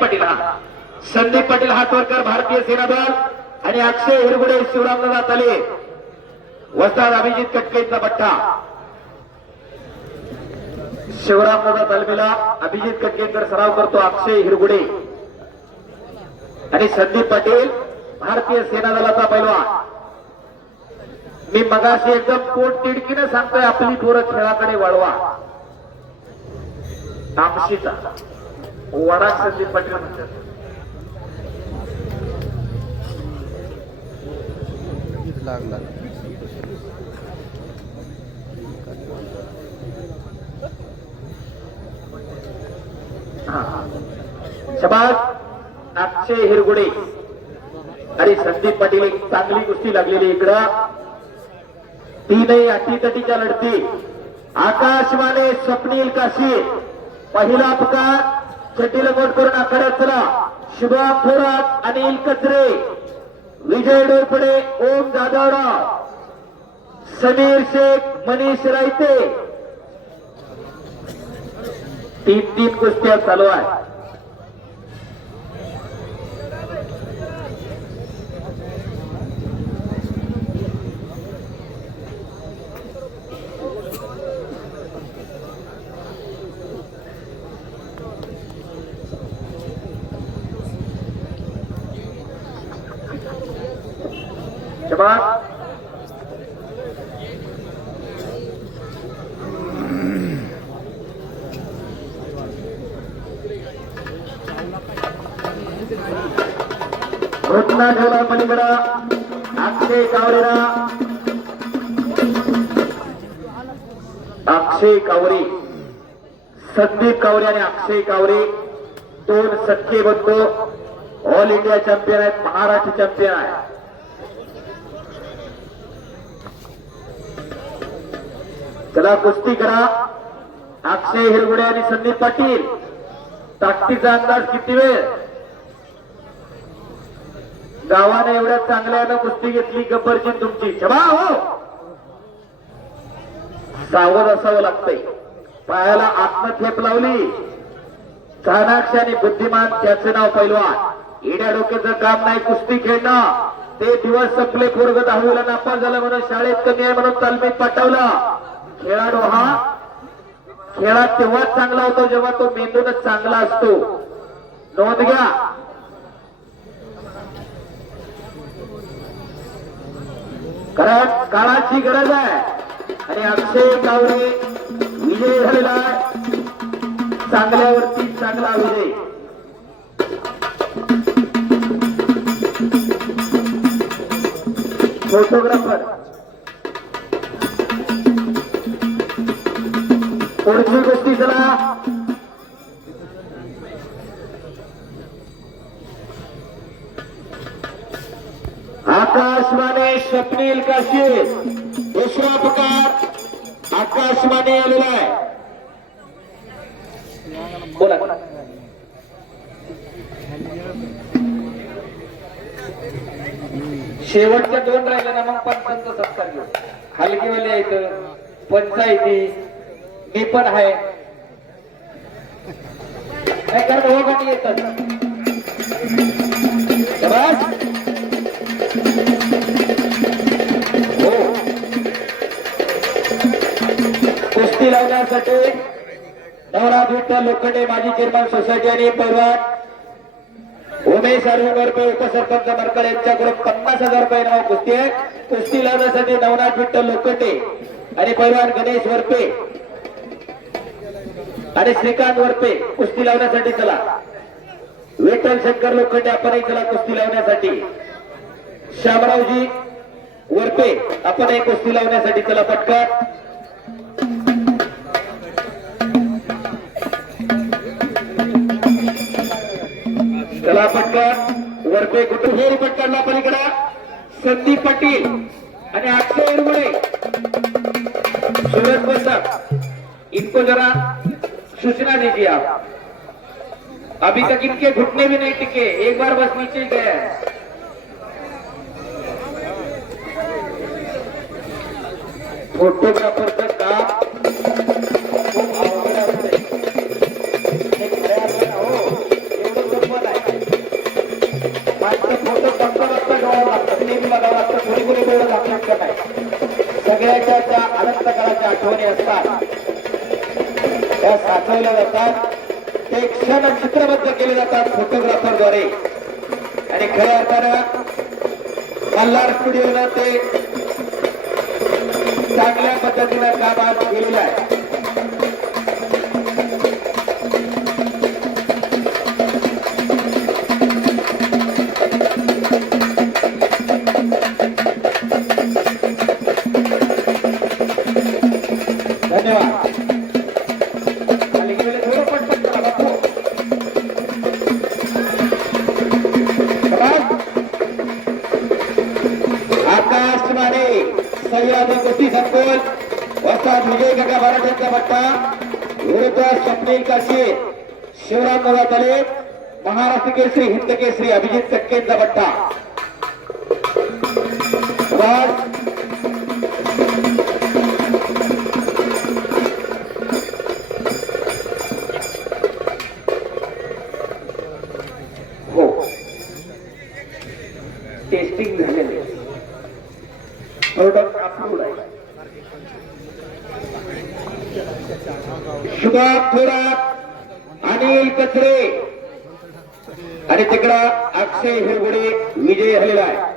पाटील संदीप पाटील हातवरकर भारतीय सेना दल आणि अक्षय हिरगुडे शिवरामदादा तले वस्ताद अभिजित कटकेचा पट्टा शिवरामदादा तलमीला अभिजित कटकेकर सराव करतो अक्षय हिरगुडे आणि संदीप पाटील भारतीय सेना दलाचा पैलवान। मी मगाशी एकदम पोट तिडकीने सांगतोय आपली पोरं खेळाकडे वळवा। नामशीचा वडा संदीप पाटील म्हणतात लागला शबाज अक्षय हिरगुडे आणि संदीप पाटील एक चांगली कुस्ती लागलेली इकडं तीनही अटीतटीच्या लढती। आकाशवाणी स्वप्नील काशी पहिला पुकार चटीला गोट करून आखाड्यात चला शुभम थोरात अनिल कचरे विजय डोरपडे ओम जाधवराव समीर शेख मनीष रायते तीन कुस्त्या चालू आहे। घोषणा ठेवला पलीकडा अक्षय कावरेला अक्षय कावरे संदीप कावरे आणि अक्षय कावरे दोन सख्खे बंधू ऑल इंडिया चॅम्पियन आहेत महाराष्ट्र चॅम्पियन आहे। चला कुस्ती करा अक्षय हिरगुडे आणि संदीप पाटील ताकदीचा अंदाज किती वेळ गावाने एवढ्या चांगल्यानं कुस्ती घेतली गब्बरची तुमची क्षमा हो सावध असावं लागतंय। पायाला आत्मथेप लावली चाणाक्ष आणि बुद्धिमान त्याचे नाव पैलवान। येड्या डोक्याचं काम नाही कुस्ती खेळणं। ते दिवस संपले पोरग 10वीला नापास झालं म्हणून शाळेत कमी आहे म्हणून तालमीत पाठवलं। खेळाडू हा खेळात तेव्हाच चांगला होतो जेव्हा तो मेंदूनच चांगला असतो। नोंद घ्या। कारण काळाची गरज आहे आणि अक्षय कावरे विजय झालेला आहे चांगल्यावरती चांगला विजय। फोटोग्राफर पुढची गोष्टी चला आकाशवाणी स्वप्नील काशी दुसरा पुकार आकाशवाणी आलेला आहे। बोला शेवटच्या दोन राहिल्या ना मग पंचांचा सत्कार घेऊ हलकीवाले आहेत पंचायती मी पण आहे कारण हो गाणी येतात हो कुस्ती लावण्यासाठी नवनाथ विठ्ठल लोखंडे माजी चेअरमन सोसायटी आणि पैलवान उमेश रुपये उपसरपंच मरकड यांच्याकडून 50,000 रुपये नाव कुस्ती आहे। कुस्ती लावण्यासाठी नवनाथ विठ्ठल लोखंडे आणि पैलवान गणेश वरपे आणि श्रीकांत वरपे कुस्ती लावण्यासाठी चला। विठ्ठल शंकर लोखंडे आपणही चला कुस्ती लावण्यासाठी। श्यामरावजी वरपे आपणही कुस्ती लावण्यासाठी चला पटकन। चला पटकन वरपे कुटुंबेर पटकनला पलीकडे संदीप पाटील आणि अक्षय हिरगुडे सूरज बसक इनको जरा सूचना दीजिए आप। अभी तक इनके घुटने भी नहीं टिके एक बार बस नीचे गए। फोटोग्राफरचं काम खूप अवघड असते। बघता बघता डोळ्यावर लागतं, नेहमी बघावं लागतं, कोणी कोणी डोळं दाखवत का नाही. सगळ्याच्या त्या अनंत काळाच्या आठवणी असतात, त्या साठवल्या जातात, ते क्षण चित्रबद्ध केले जातात फोटोग्राफरद्वारे. आणि खऱ्या अर्थानं मल्हार स्टुडिओनं ते चांगल्या पद्धतीनं काम आज केलेलं आहे. धन्यवाद. खाली गेले थोडं पटपट करा बापू. आकाशवाणी सह्याद्री कुस्ती संकुल वस्ताद विजय काका मराठ्यांचा पट्टा विरुद्ध स्वप्नील काशी शिवराम बाबा तले महाराष्ट्र केसरी हिंद केसरी अभिजित सक्केंचा पट्टा. हो टेस्टिंग झालेले प्रोडक्ट अप्रूव्ड आहे. शुभम थोरात, अनिल कचरे आणि तिकडं अक्षय हिरगुडे विजय झालेला आहे.